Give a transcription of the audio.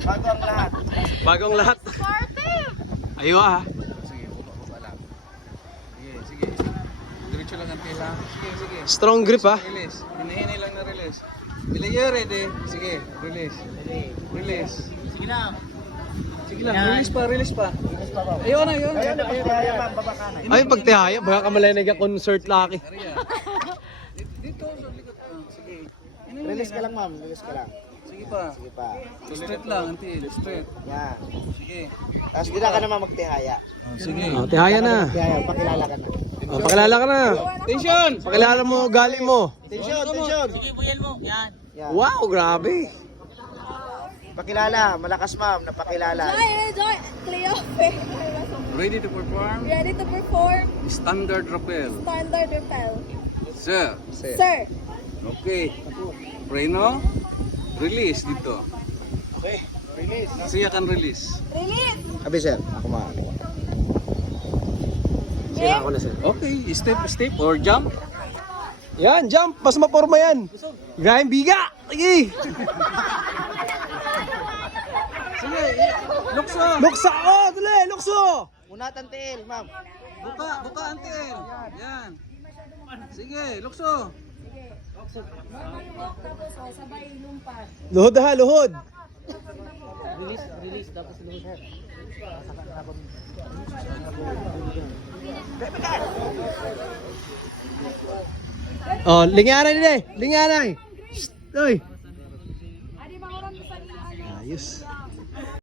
Bago ang lahat. Bagong lahat. Sportive! Ayo ah. Sige, buka lang. Sige. Diretso lang ang tila. Sige. Strong grip ah. Release. Hinihinay lang na release. Bilayer ready. Sige, release. Release. Sige lang. Release pa. Ayun na. Ay, pagtihaya, baka kamalaynag yung concert laki. Dito sa likod. Sige. Release ka lang, ma'am. Release ka lang. Sige pa. Sige pa. Straight lang, until straight. Yan. Sige. Tapos hindi na ka naman magtihaya. Sige. Oh, tihaya na. Tihaya, pakilala ka na. Oh, pakilala ka na. Tension! Pakilala mo gali mo. Tension. Sige, buyan mo. Yan. Yan. Wow, grabe. Pakilala, malakas ma'am, napakilala. Joy! Cleo! Ready to perform? Ready to perform Standard rappel. standard rappel. Sir. Sir! Okay. Preno. Release dito. Okay, release. Siya kan release. Release! Abi sir, ako ma'am. Sige, ako na sir. Okay, step or jump. Yan, jump. Mas maporma yan. Grind biga. Sige. Sige, lukso. Luksa ko. Dali, lukso. Una tantil, ma'am. Buka antil. Yan. Sige, lukso. Mag-walk tapos sabay lumpas. Luhod ha, luhod. Oh, lingaran din eh. Lingaran. Shh, oy. Adi ba oras sa Ayos.